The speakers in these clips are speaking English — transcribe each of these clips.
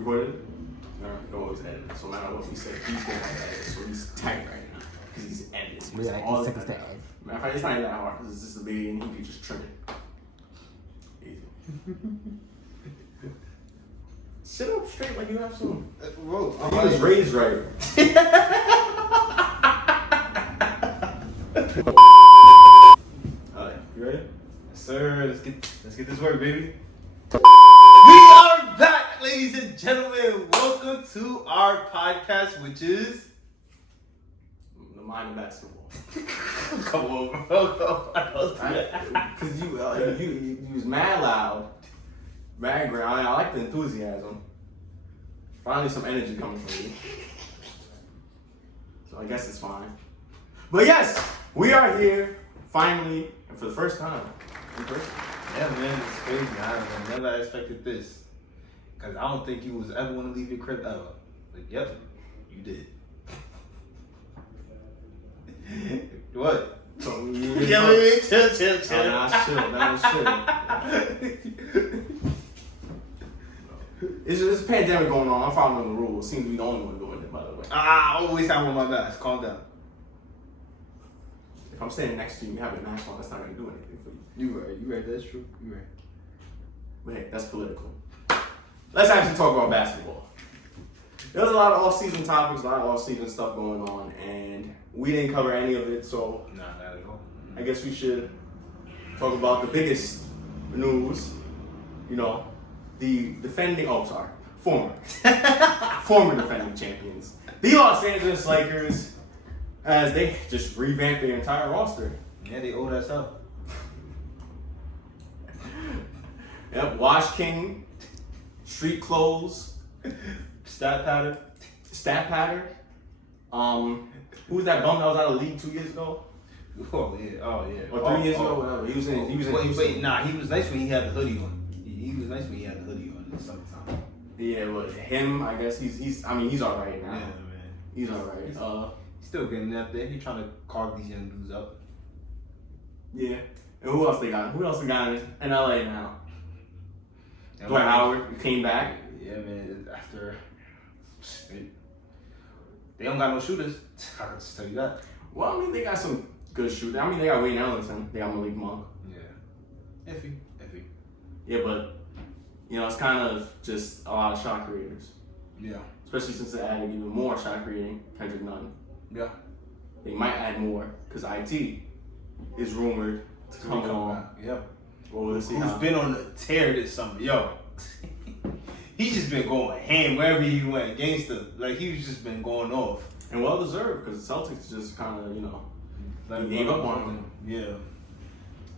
Recorded? Alright, don't always edit. So no matter what we say, he's going to edit. So he's tight right now. Because he's editing. We got 8 seconds to edit. Matter of fact, it's not even that hard because it's just a big and he can just trim it. Easy. Sit up straight like you have some. Whoa, I was raised right. Alright, you ready? Yes, sir. Let's get this work, baby. We are back, ladies and gentlemen. Welcome to our podcast, which is The Mind of Basketball. come on, bro. Because you was mad loud, background. I like the enthusiasm. Finally, some energy coming from you. So I guess it's fine. But yes, we are here finally, and for the first time. Yeah, man, it's crazy. I never expected this. Because I don't think you was ever want to leave your crib ever. But yep, you did. What? So, Yeah, wait, chill. Nah, chill. It's just a pandemic going on. I'm following the rules. Seems to be the only one doing it, by the way. I always have on my mask. Calm down. If I'm standing next to you and you have a mask on, that's not going to do anything for you. You right. That's true. You right. But hey, that's political. Let's actually talk about basketball. There's a lot of off-season topics, a lot of off-season stuff going on, and we didn't cover any of it, so Nah, not at all. I guess we should talk about the biggest news. You know, the former defending champions, the Los Angeles Lakers, as they just revamped their entire roster. Yeah, they owe us up. Yep, Wash King, street clothes, Stat pattern. Who was that bum that was out of the league 2 years ago? Oh yeah. Or 3 years ago, whatever. He was in Houston. Nah, he was nice when he had the hoodie on. He was nice when he had the hoodie on in the summertime. Yeah, well, him, I guess he's alright now. Yeah, man. He's alright. He's still getting up there. He's trying to carve these young dudes up. Yeah. And who else they got? Who else they got in LA now? Dwight Howard came back. Yeah, man. After they don't got no shooters. I can just tell you that. Well, I mean, they got some good shooters. I mean, they got Wayne Ellington. They got Malik Monk. Yeah. Iffy. Yeah, but it's kind of just a lot of shot creators. Yeah. Especially since they added even more shot creating, Kendrick Nunn. Yeah. They might add more because IT is rumored to come on. Yeah. Well, we'll see. Who's been on the tear this summer? Yo. He's just been going ham wherever he went, gangster. Like, he's just been going off. And well deserved, because the Celtics just kind of, gave up on him. Yeah.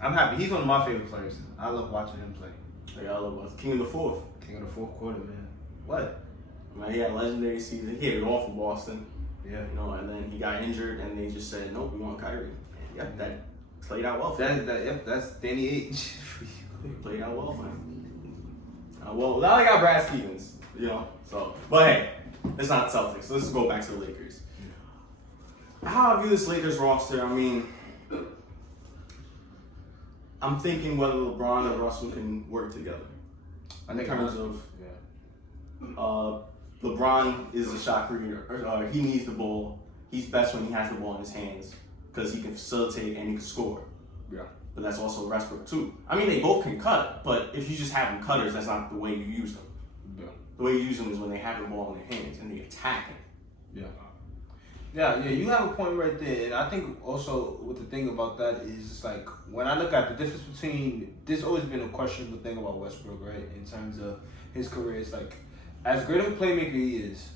I'm happy. He's one of my favorite players. I love watching him play. Like, I love us. King of the fourth. King of the fourth quarter, man. What? Man, he had a legendary season. He hit it off for Boston. Yeah. And then he got injured, and they just said, nope, we want Kyrie. And yep, that played out well for him. That's Danny H. It played out well for him. Well, now they got Brad Stevens, So, but hey, it's not Celtics. So let's go back to the Lakers. How I view this Lakers roster, I mean, I'm thinking whether LeBron and Russell can work together. In terms of, LeBron is a shot creator. He needs the ball. He's best when he has the ball in his hands because he can facilitate and he can score. Yeah. But that's also Westbrook too. I mean, they both can cut, but if you just have them cutters, that's not the way you use them. Yeah. The way you use them is when they have the ball in their hands and they attack it. Yeah, you have a point right there. And I think also what the thing about that is just like when I look at the difference between this always been a questionable thing about Westbrook, right? In terms of his career, it's like as great of a playmaker he is,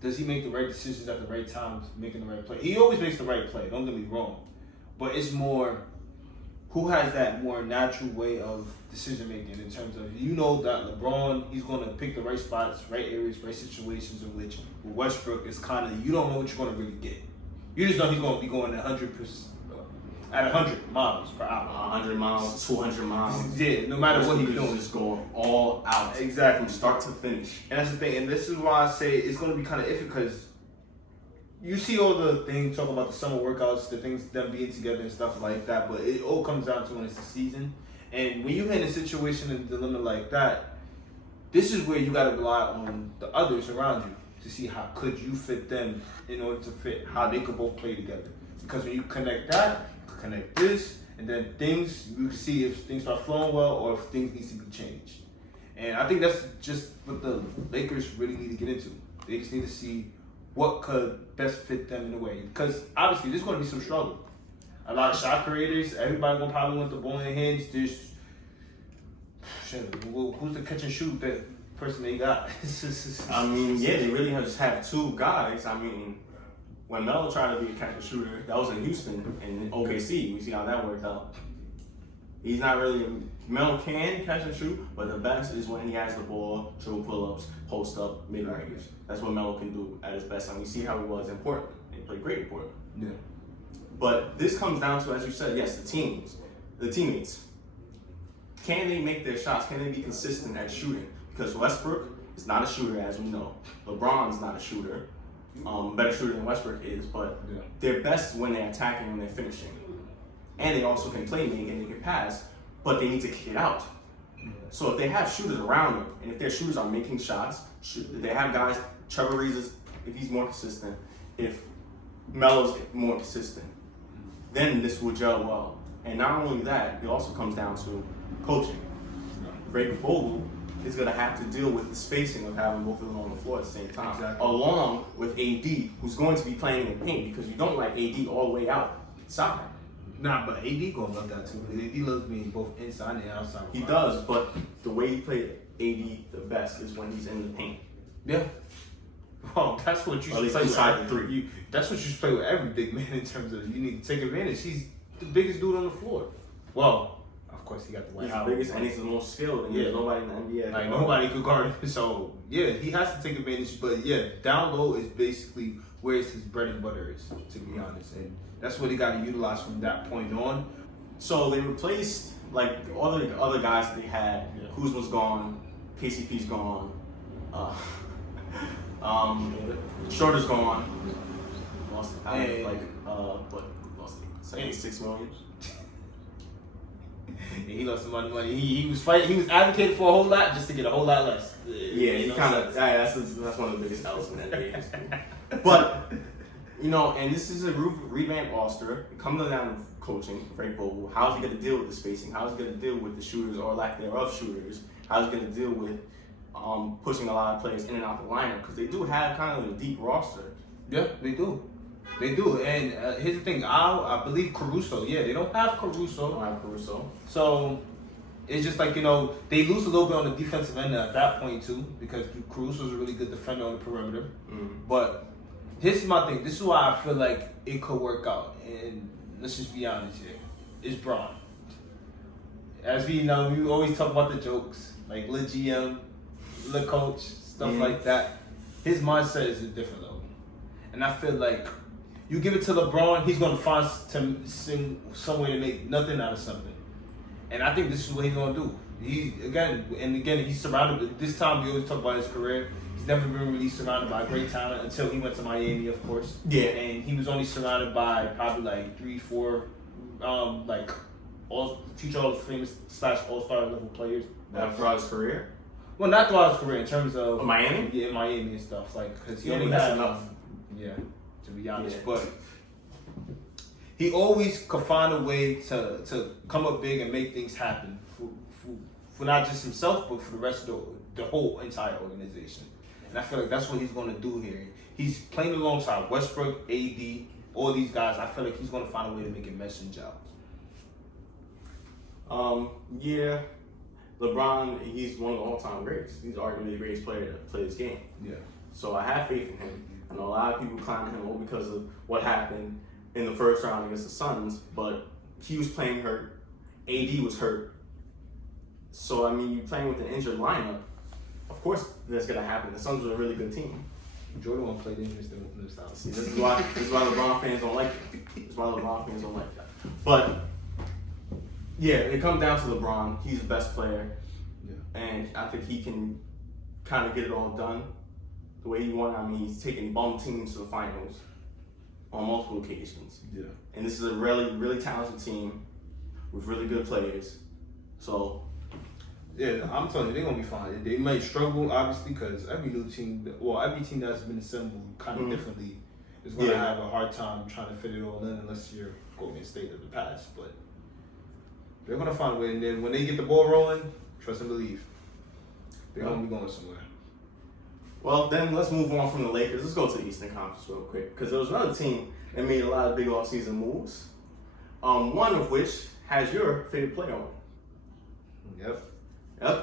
does he make the right decisions at the right times, making the right play? He always makes the right play, don't get me wrong. But it's more who has that more natural way of decision making in terms of that LeBron, he's gonna pick the right spots, right areas, right situations in which Westbrook is kind of you don't know what you're gonna really get. You just know he's gonna be going at 100% at 100 miles per hour. 100 miles, 200 miles. Yeah, no matter what he's doing, just going all out. Exactly, from start to finish. And that's the thing. And this is why I say it's gonna be kind of iffy because you see all the things talking about the summer workouts, the things them being together and stuff like that, but it all comes down to when it's the season. And when you're in a situation and dilemma like that, this is where you got to rely on the others around you to see how could you fit them in order to fit how they could both play together. Because when you connect that, you can connect this, and then things, you can see if things start flowing well or if things need to be changed. And I think that's just what the Lakers really need to get into. They just need to see what could best fit them in a way. Because obviously there's going to be some struggle. A lot of shot creators, everybody going to probably want the ball in their hands. There's, who's the catch and shoot that person they got? I mean, yeah, they really just have two guys. I mean, when Melo tried to be a catch and shooter, that was in Houston and OKC. We see how that worked out. He's not really, Melo can catch and shoot, but the best is when he has the ball, dribble pull-ups, post up, mid-range. That's what Melo can do at his best. And we see how he was in Portland. He played great in Portland. Yeah. But this comes down to, as you said, yes, the teammates. Can they make their shots? Can they be consistent at shooting? Because Westbrook is not a shooter, as we know. LeBron's not a shooter. Better shooter than Westbrook is, but they're best when they're attacking, when they're finishing. And they also can play make and they can pass, but they need to kick it out. So if they have shooters around them, and if their shooters are making shots, they have guys, Trevor Ariza, if he's more consistent, if Melo's more consistent, then this will gel well. And not only that, it also comes down to coaching. Greg Vogel is going to have to deal with the spacing of having both of them on the floor at the same time, along with AD, who's going to be playing in the paint, because you don't like AD all the way outside. Nah, but AD gonna love that too. AD loves being both inside and outside. He does, but the way he played AD the best is when he's in the paint. Yeah. Well, that's what you should play inside with. the three. That's what you should play with every big man in terms of you need to take advantage. He's the biggest dude on the floor. Well, of course he got the White House. He's the biggest and he's the most skilled. And there's nobody in the NBA. Like nobody could guard him. So yeah, he has to take advantage. But yeah, down low is basically where his bread and butter is, to be honest. And that's what he got to utilize from that point on. So they replaced like all the other guys that they had. Yeah. Kuzma's gone, KCP's gone, Shorter's gone. Lost lost 76 million. Yeah, he lost some money. He was fighting. He was advocating for a whole lot just to get a whole lot less. Yeah, he kind of. That's one of the biggest L's in that game. But and this is a revamped roster. It comes down to coaching, Frank Vogel. How's he going to deal with the spacing? How's he going to deal with the shooters or lack thereof shooters? How's he going to deal with pushing a lot of players in and out the lineup? Because they do have kind of a deep roster. Yeah, they do. They do. And here's the thing. I believe Caruso. Yeah, they don't have Caruso. So it's just like, they lose a little bit on the defensive end at that point too, because Caruso's a really good defender on the perimeter. Mm-hmm. But here's my thing. This is why I feel like it could work out. And let's just be honest here. It's Bron. As we know, we always talk about the jokes, like Le GM, Le Coach, stuff like that. His mindset is a different level. And I feel like you give it to LeBron, he's going to find some way to make nothing out of something. And I think this is what he's going to do. He's surrounded, this time we always talk about his career. He's never been really surrounded by great talent until he went to Miami, of course. Yeah. And he was only surrounded by probably like 3-4, future Hall of Fame / All-Star level players. Throughout his career? Well, not throughout his career, in terms of Miami? Yeah, Miami and stuff. Because he only had enough. Yeah, to be honest. Yeah. But he always could find a way to come up big and make things happen for not just himself, but for the rest of the whole entire organization. And I feel like that's what he's going to do here. He's playing alongside Westbrook, AD, all these guys. I feel like he's going to find a way to make it mesh and gel. Yeah. LeBron, he's one of the all-time greats. He's arguably the greatest player to play this game. Yeah. So I have faith in him. I know a lot of people clown him because of what happened in the first round against the Suns, but he was playing hurt. AD was hurt. So, you're playing with an injured lineup. Of course that's going to happen. The Suns were a really good team. Jordan won't play dangerous in this house. See, this is why LeBron fans don't like it. That's why LeBron fans don't like that. But yeah, it comes down to LeBron. He's the best player. Yeah. And I think he can kind of get it all done the way he wants. He's taken bum teams to the finals on multiple occasions. Yeah. And this is a really, really talented team with really good players. So Yeah, I'm telling you, they're gonna be fine. They might struggle, obviously, because every team that's been assembled kind of differently is gonna have a hard time trying to fit it all in unless you're Golden State of the past. But they're gonna find a way, and then when they get the ball rolling, trust and believe, they're gonna be going somewhere. Well, then let's move on from the Lakers. Let's go to the Eastern Conference real quick because there was another team that made a lot of big offseason moves. One of which has your favorite player on. Yep,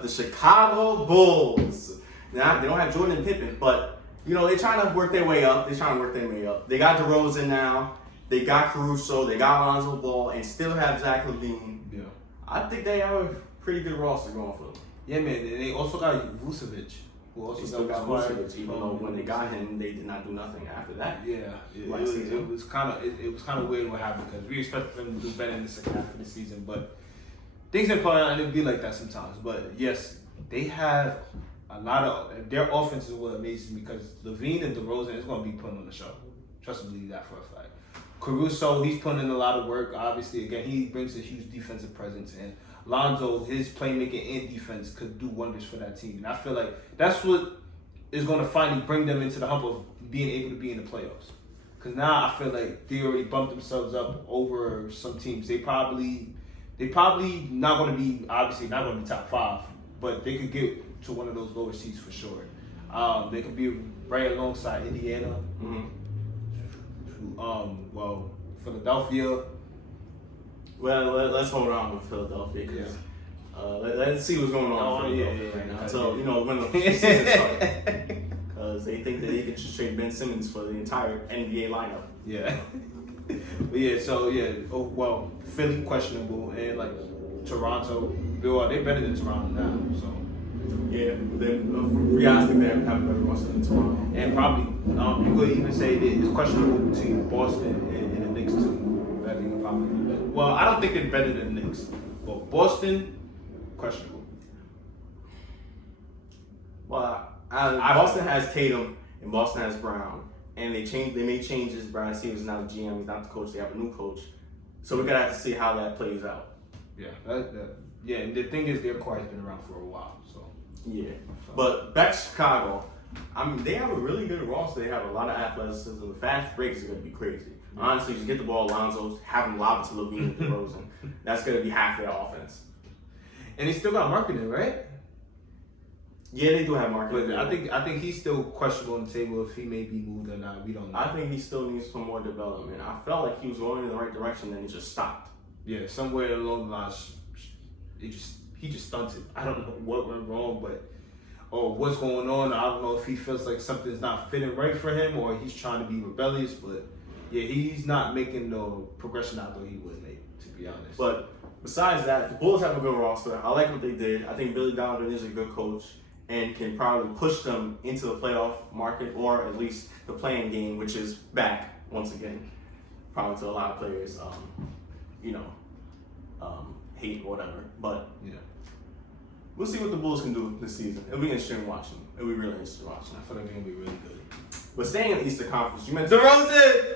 the Chicago Bulls. Now, they don't have Jordan and Pippen, but, they're trying to work their way up. They got DeRozan now. They got Caruso. They got Lonzo Ball and still have Zach LaVine. Yeah. I think they have a pretty good roster going for them. Yeah, man. They also got Vucevic, who also still got Vucevic, even though when they got him, they did not do nothing after that. Yeah, it was kind of weird what happened because we expected them to do better in the second half of the season, but things didn't play out and it'd be like that sometimes. But yes, they have a lot of their offense is what amazes me because LaVine and DeRozan is going to be putting on the show. Trust and believe that for a fact. Caruso, he's putting in a lot of work. Obviously, again, he brings a huge defensive presence, and Lonzo, his playmaking and defense could do wonders for that team. And I feel like that's what is going to finally bring them into the hump of being able to be in the playoffs. Because now I feel like they already bumped themselves up over some teams. They probably not going to be, obviously not going to be top 5, but they could get to one of those lower seeds for sure. They could be right alongside Indiana. Philadelphia. Well, let's hold on with Philadelphia because let's see what's going on with Philadelphia right now. So, when the season starts. Because they think that they can just trade Ben Simmons for the entire NBA lineup. Yeah. Philly questionable and like Toronto, they're better than Toronto now. So yeah, we guys think they have a better roster than Toronto. And probably you could even say that it's questionable between Boston and the Knicks too. I think they're probably better. Well, I don't think they're better than the Knicks, but Boston questionable. Well, Boston has Tatum and Boston has Brown. And they made changes. Brian Stevens is now the GM. He's not the coach. They have a new coach. So we're gonna have to see how that plays out. Yeah, and the thing is, their core has been around for a while. So but back to Chicago. I mean, they have a really good roster. They have a lot of athleticism. The fast breaks are gonna be crazy. Honestly, just get the ball, Lonzo, have them lob it to LaVine and DeRozan. That's gonna be half their offense. And they still got marketing, right? Yeah, they do have market. But I think he's still questionable on the table if he may be moved or not. We don't know. I think he still needs some more development. I felt like he was going in the right direction, then he just stopped. Yeah, somewhere along the lines, he just stunted. I don't know what went wrong, or what's going on. I don't know if he feels like something's not fitting right for him or he's trying to be rebellious. But yeah, he's not making the progression I thought he would make, to be honest. But besides that, the Bulls have a good roster. I like what they did. I think Billy Donovan is a good coach and can probably push them into the playoff market or at least the playing game, which is back once again. Probably to a lot of players, hate or whatever. But we'll see what the Bulls can do this season. It'll be interesting watching. It'll be really interesting watching. I feel like they're gonna be really good. But staying in the Eastern Conference, you mentioned DeRozan.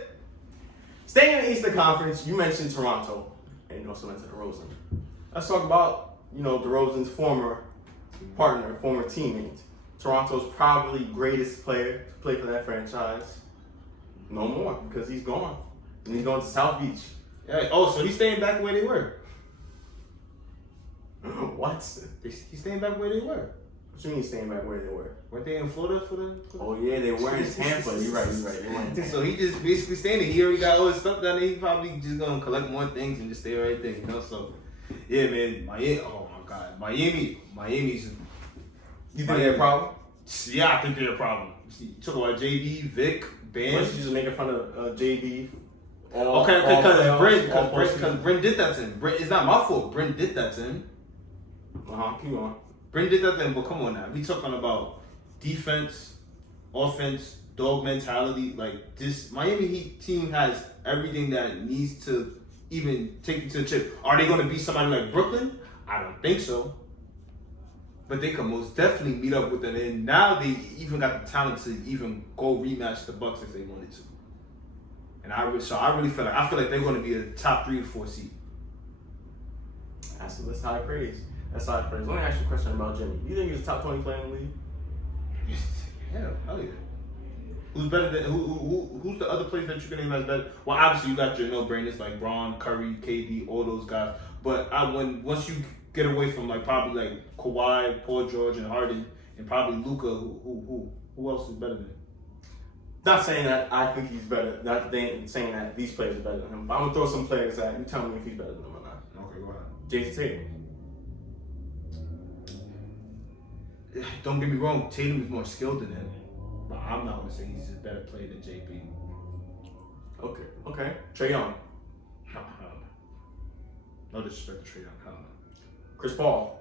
Staying in the Eastern Conference, you mentioned Toronto, and you also mentioned DeRozan. Let's talk about DeRozan's former partner, former teammate. Toronto's probably greatest player to play for that franchise. No more, because he's gone. And he's going to South Beach. Yeah. Oh, so he's staying back where they were. What? He's staying back where they were. What you mean staying back where they were? Weren't they in Florida for the Oh yeah, they were in Tampa. You're right. They were in Tampa. So he just basically staying there. He already got all his stuff down there. He probably just gonna collect more things and just stay right there, So yeah, man, Miami. Oh my God, Miami's. You think they're a problem? Yeah, I think they're a problem. You talk about JB, Vic, Ben. Why you just making fun of JB? Because Brent did that to him. It's not my fault. Brent did that to him. Keep on. Brent did that to him, but come on now. We talking about defense, offense, dog mentality. Like this Miami Heat team has everything that needs to even take you to the chip. Are they going to be somebody like Brooklyn? I don't think so. But they can most definitely meet up with them. And now they even got the talent to even go rematch the Bucks if they wanted to. And I really feel like they're going to be a top 3 or 4 seed. That's high praise. Aside from let me ask you a question about Jimmy. Do you think he's a top 20 player in the league? Yeah, hell yeah. Who's better than who's the other players that you can name as better? Well, obviously you got your no-brainers like Braun, Curry, KD, all those guys. But once you get away from like probably like Kawhi, Paul George, and Harden, and probably Luka, who else is better than him? Not saying that I think he's better. Not saying that these players are better than him. But I'm gonna throw some players at you. Tell me if he's better than him or not. Okay, go ahead. Jason Tatum. Don't get me wrong, Tatum is more skilled than him. But I'm not gonna say he's a better player than JP. Okay. Trae Young. No disrespect to Trae Young. I don't know. Chris Paul.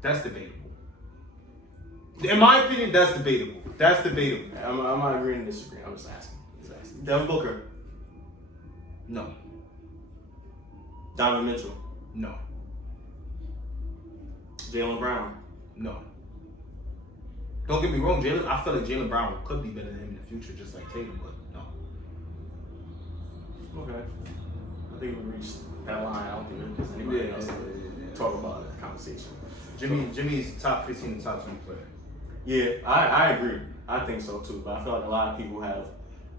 That's debatable. In my opinion, that's debatable. I'm not agreeing to disagree. I'm just asking. Devin Booker. No. Donovan Mitchell. No. Jaylen Brown. No. Don't get me wrong, I feel like Jaylen Brown could be better than him in the future, just like Tatum, but no. Okay. I think we reached that line. I don't think there's anybody else talk about that conversation. Jimmy's top 15 and top 20 player. Yeah, I agree. I think so too. But I feel like a lot of people have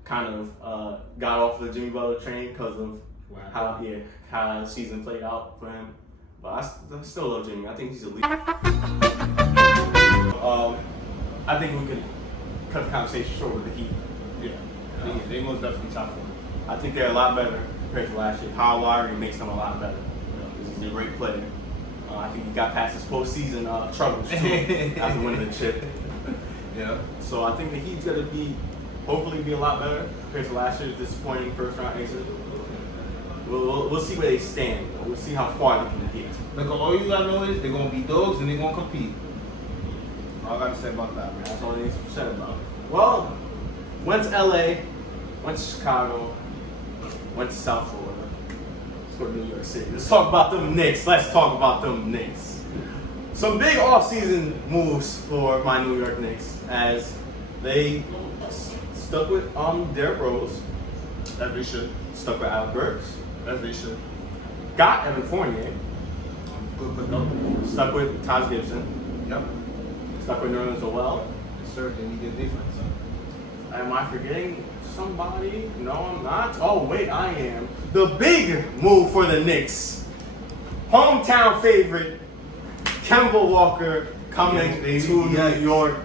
kind of got off the Jimmy Butler train because of how the season played out for him. But I still love Jimmy. I think he's elite. I think we could cut the conversation short with the Heat. Yeah, they most definitely top 4. I think they're a lot better compared to last year. Kyle Lowry makes them a lot better because he's a great player. I think he got past his postseason troubles too after winning the chip. Yeah. So I think the Heat's gonna hopefully be a lot better compared to last year's disappointing first round exit. We'll see where they stand. We'll see how far they can get. Look, all you gotta know is they're gonna be dogs and they're gonna compete. All I gotta say about that, man. That's all they need to say about. Well, went to LA, went to Chicago, went to South Florida. Let's go to New York City. Let's talk about them Knicks. Some big off-season moves for my New York Knicks as they stuck with Derrick Rose. As they should. Stuck with Alec Burks. As they should. Got Evan Fournier. Good. Stuck with Taj Gibson. Yep. Stuck with Nerlens Noel. Yes, sir. They need good defense. Am I forgetting somebody? No, I'm not. Oh, wait, I am. The big move for the Knicks. Hometown favorite, Kemba Walker coming to New York.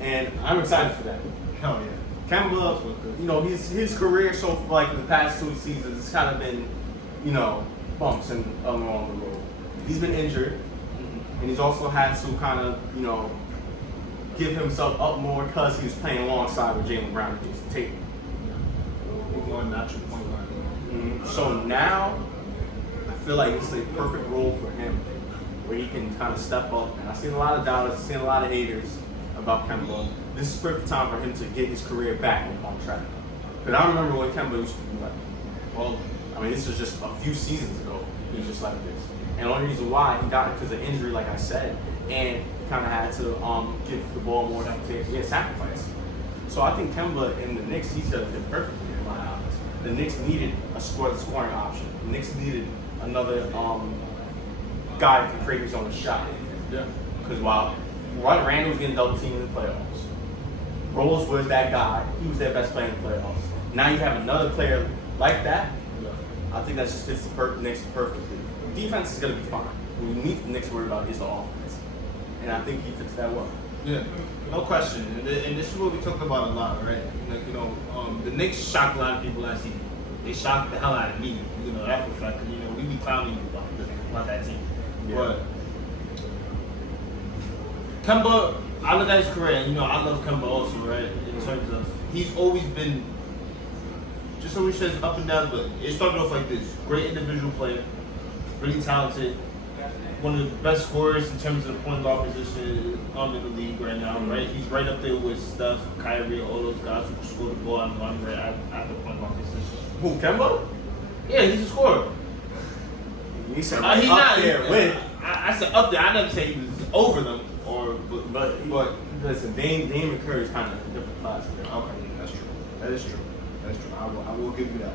And I'm excited for that. Hell yeah. Kemba, his career so like the past 2 seasons, it's kind of been, bumps along the road. He's been injured, and he's also had to kind of, give himself up more because he was playing alongside with Jaylen Brown and Jason Tatum. He's going natural point guard. So now, I feel like it's a perfect role for him, where he can kind of step up. And I've seen a lot of doubters, I've seen a lot of haters about Kemba. This is perfect time for him to get his career back on track. Because I remember when Kemba used to be like, this was just a few seasons ago. He was just like this. And the only reason why he got it because of injury, like I said, and kind of had to give the ball more sacrifice. So I think Kemba in the Knicks, he's going to fit perfectly in my eyes. The Knicks needed a scoring option. The Knicks needed another guy that can create his own shot. Yeah. Because while Randall was getting double teamed in the playoffs, Rose was that guy. He was their best player in the playoffs. Now you have another player like that. Yeah. I think that just fits the Knicks perfectly. Defense is going to be fine. What we need the Knicks to worry about is the offense. And I think he fits that well. Yeah, no question. And this is what we talked about a lot, right? Like, the Knicks shocked a lot of people last season. They shocked the hell out of me. That for a fact. We be clowning you about that team. Yeah. But Kemba, I look at his career, and I love Kemba also, right? In terms of he's always been just so he says up and down, but it started off like this: great individual player, really talented, one of the best scorers in terms of the point guard position in the league right now, right? He's right up there with Steph, Kyrie, all those guys who score the ball on right at the point guard position. Who, Kemba? Yeah, he's a scorer. He said he's not there with. I said up there. I never say he was over them, but listen, Dame and Curry is kind of a different class. Okay, that's true. That is true. I will give you that.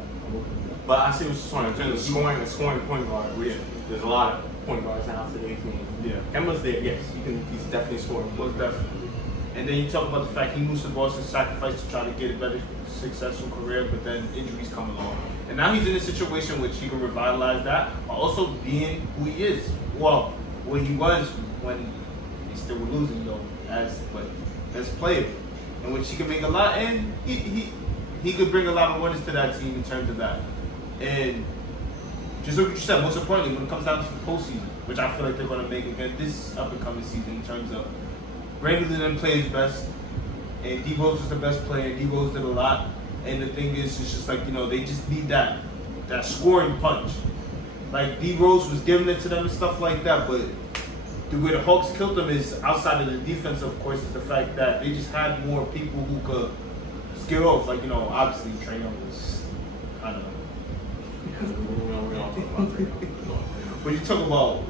But I see what you're saying. In terms of scoring point guard, which there's a lot of point guards now today's game. Yeah. Kemba's there, yes. He's definitely scoring. Most definitely. And then you talk about the fact he moves to Boston, sacrifice to try to get a better, successful career, but then injuries come along. And now he's in a situation which he can revitalize that, while also being who he is. Well, what he was when he still was losing, though, as player, in which he can make a lot, and he could bring a lot of winners to that team in terms of that. And just like what you said, most importantly, when it comes down to the postseason, which I feel like they're going to make again this up-and-coming season in terms of Randall didn't play his best, and D Rose was the best player. D Rose did a lot, and the thing is, it's just like, you know, they just need that scoring punch. Like D Rose was giving it to them and stuff like that, but the way the Hawks killed them is outside of the defense. Of course, is the fact that they just had more people who could scale off. Like, you know, obviously Trae Young was kind of. We don't talk about Trae Young. But you talk about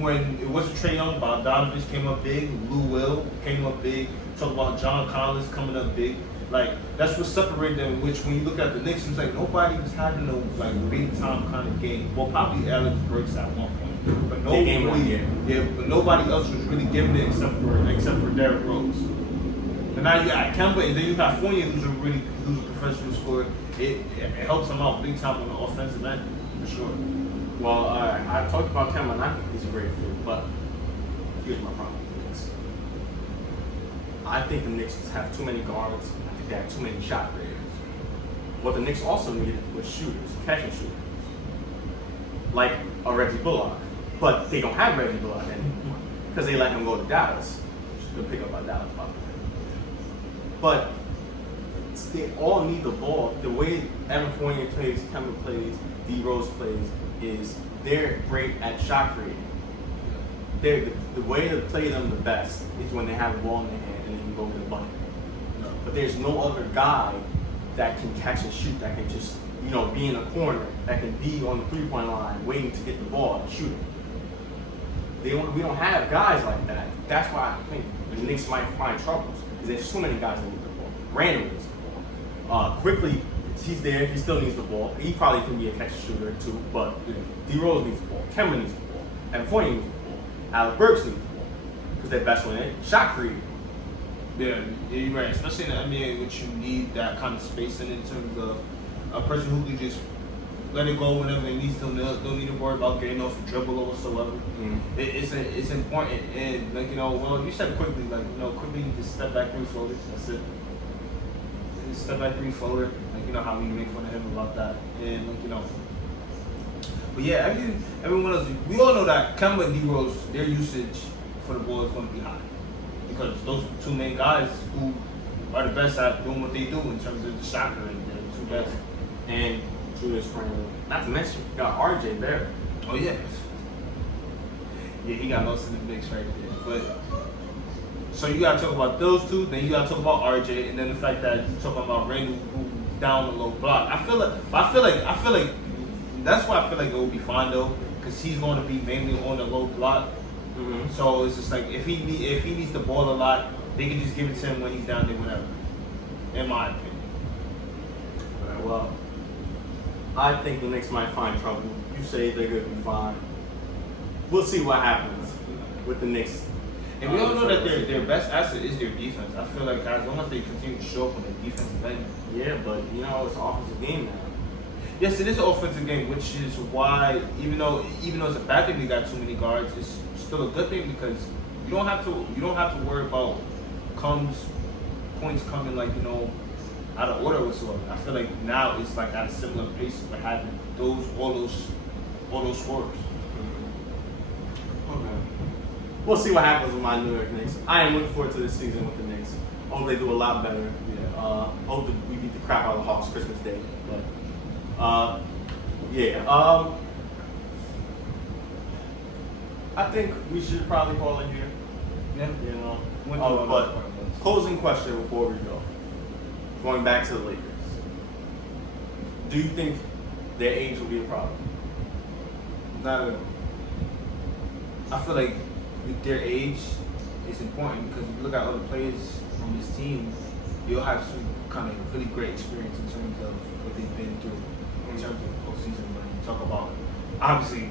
when it wasn't Trae Young, Bogdanovich came up big, Lou Will came up big. Talk about John Collins coming up big. Like, that's what separated them. Which, when you look at the Knicks, it's like nobody was having no like big time kind of game. Well, probably Alex Burks at one point, but but nobody else was really giving it except for Derrick Rose. And now you got Kemba, and then you got Fournier, who's a professional scorer. It helps him out big time on the offensive end for sure. Well, I talked about Kemba, and I think he's a great fit, but here's my problem with the Knicks. I think the Knicks have too many guards. I think they have too many shot creators. What the Knicks also needed was shooters, catching shooters, like a Reggie Bullock. But they don't have Reggie Bullock anymore because they let him go to Dallas. Good pick up by Dallas, by the way. But they all need the ball. The way Evan Fournier plays, Kemba plays, D Rose plays, is they're great at shot creating. The way to play them the best is when they have the ball in their hand and they can go to the bucket. But there's no other guy that can catch and shoot, that can just, you know, be in a corner, that can be on the three-point line waiting to get the ball and shoot it. We don't have guys like that. That's why I think the Knicks might find troubles, because there's so many guys that need the ball. Randall needs the ball. Quickly, he's there. He still needs the ball. He probably can be a catch shooter too, but D Rose needs the ball. Kemba needs the ball. And Fournier needs the ball. Alex Burks needs the ball because they're best when they shot creating. Yeah, you're right. Especially in the NBA, which you need that kind of spacing in terms of a person who can just let it go whenever they need to. Don't need to worry about getting off the dribble or whatsoever. Mm-hmm. It's important, and like, you know, well, you said quickly, like, you know, quickly just step back, three floaters. That's it. Just step back, three floater. Like, you know how we make fun of him about that, and like, you know. But yeah, everyone else, we all know that Kemba and D Rose, their usage for the ball is going to be high, because those are the two main guys who are the best at doing what they do in terms of the shot creating. They're the two best. And Julius Randle. Not to mention, you got RJ there. Oh yeah. Yeah, he got lost in the mix right there. But so you gotta talk about those two, then you gotta talk about RJ, and then the fact that you're talking about Randle who's down the low block. I feel like that's why I feel like it would be fine though, because he's going to be mainly on the low block. Mm-hmm. So it's just like if he needs the ball a lot, they can just give it to him when he's down there, whatever. In my opinion. Right, well, I think the Knicks might find trouble. You say they're going to be fine. We'll see what happens with the Knicks. And we all know that their best asset is their defense. I feel like as long as they continue to show up on their defensive end. Yeah, but you know, it's an offensive game now. Yes, it is an offensive game, which is why even though it's a bad thing they got too many guards, it's still a good thing, because you don't have to worry about points coming, like, you know, out of order whatsoever. I feel like now it's like at a similar pace for having all those scores. Okay. We'll see what happens with my New York Knicks. I am looking forward to this season with the Knicks. Hope they do a lot better. Yeah. Hope that we beat the crap out of the Hawks Christmas Day. But yeah. I think we should probably call it here. Yeah. You know. But closing question before we go. Going back to the Lakers. Do you think their age will be a problem? Not at all. I feel like with their age, it's important, because if you look at other players from this team, you'll have some kind of really great experience in terms of what they've been through. in terms of postseason. When you talk about, obviously,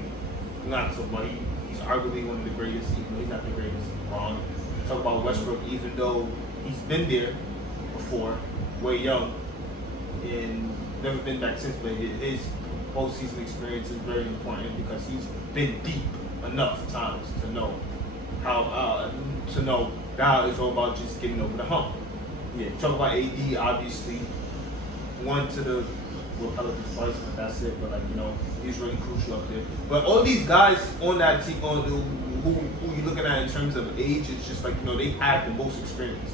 not so much. He's arguably one of the greatest, even though he's not the greatest. LeBron. Talk about Westbrook, even though he's been there before, way young, and never been back since. But his postseason experience is very important because he's been deep enough times to know how now it's all about just getting over the hump. Yeah, talk about AD, obviously won to the Pelicans twice, but that's it. But he's really crucial up there. But all these guys on that team, who you're looking at in terms of age, it's just they have the most experience.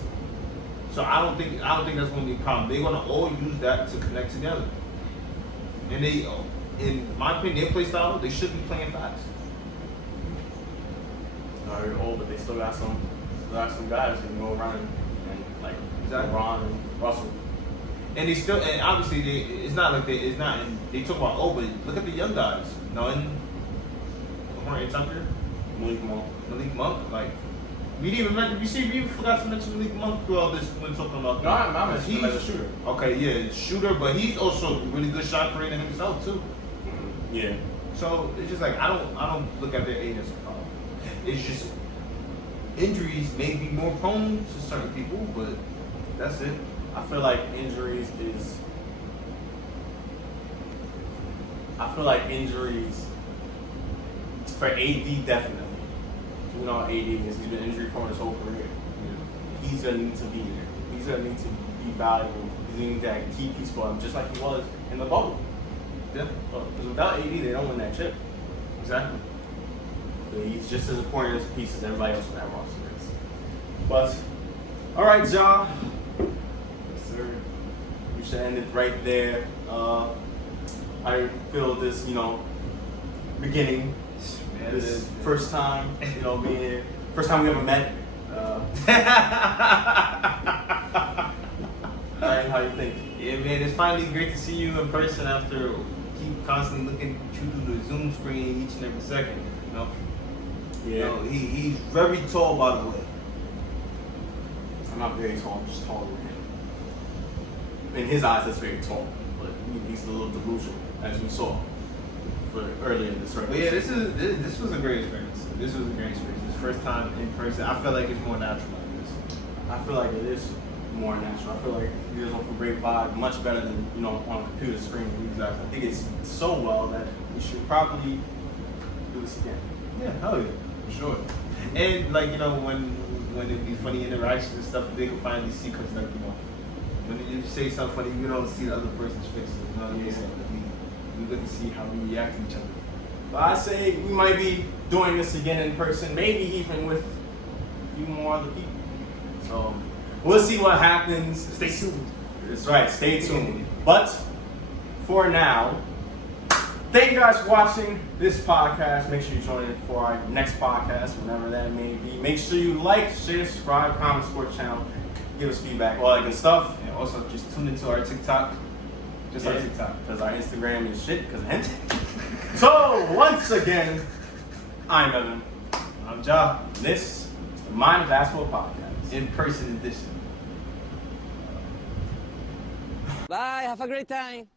So I don't think that's going to be a problem. They're going to all use that to connect together. And they, in my opinion, their play style, they should be playing fast. They're old, but they still got some guys that can go around and exactly. LeBron and Russell. And they still, and obviously they talk about, but look at the young guys. Nunn, Horton Tucker, Malik Monk. We didn't even we even forgot to mention Malik Monk throughout this when talking about. No, I'm mentioning him as a shooter. Okay, yeah, shooter, but he's also a really good shot creator himself too. Mm-hmm. Yeah. So it's just I don't look at their age as a problem. It's just injuries may be more prone to certain people, but that's it. I feel like injuries for AD definitely. You know, AD is he's been injury prone his whole career. Yeah. He's gonna need to be there. He's gonna need to be valuable. He's gonna need that key piece for him, just like he was in the bubble. Yeah. Because without AD, they don't win that chip. Exactly. But he's just as important as a piece as everybody else on that roster is. But all right, y'all. Yes, sir. We should end it right there. I feel this, beginning. This first time, being here. First time we ever met. How you think? Yeah, man, it's finally great to see you in person after keep constantly looking at you through the Zoom screen each and every second. Yeah. He's very tall, by the way. I'm not very tall. I'm just taller than him. In his eyes, that's very tall, but he's a little delusional, as we saw. Earlier in this But yeah, this was a great experience. This first time in person. I feel like it's more natural like this. I feel like it is more natural. I feel like you guys off a great vibe, much better than on a computer screen. Exactly. I think it's so well that we should probably do this again. Yeah, hell yeah, for sure. And when it be funny interactions and stuff, they can finally see because when you say something funny, you don't see the other person's face. You know what I mean? So we get to see how we react to each other. But I say we might be doing this again in person, maybe even with a few more other people. So we'll see what happens. Stay tuned. That's right, stay tuned. But for now, thank you guys for watching this podcast. Make sure you join in for our next podcast, whenever that may be. Make sure you like, share, subscribe, comment, support the channel, give us feedback, all that good stuff. And also just tune into our TikTok. Our TikTok. Because our Instagram is shit because of him. So, once again, I'm Evan. I'm Ja. This is the Mind of Basketball Podcast. In-person edition. Bye, have a great time.